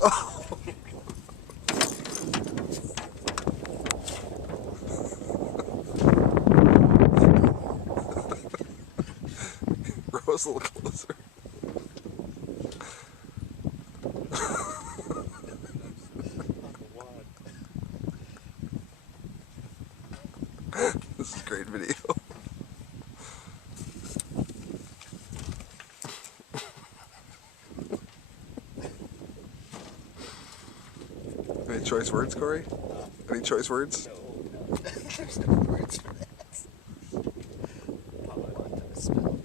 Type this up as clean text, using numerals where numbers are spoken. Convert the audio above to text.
Oh. Rose, a little closer. This is great video. Any choice words, Corey? Any choice words? No. There's no words for that. Probably want to spell.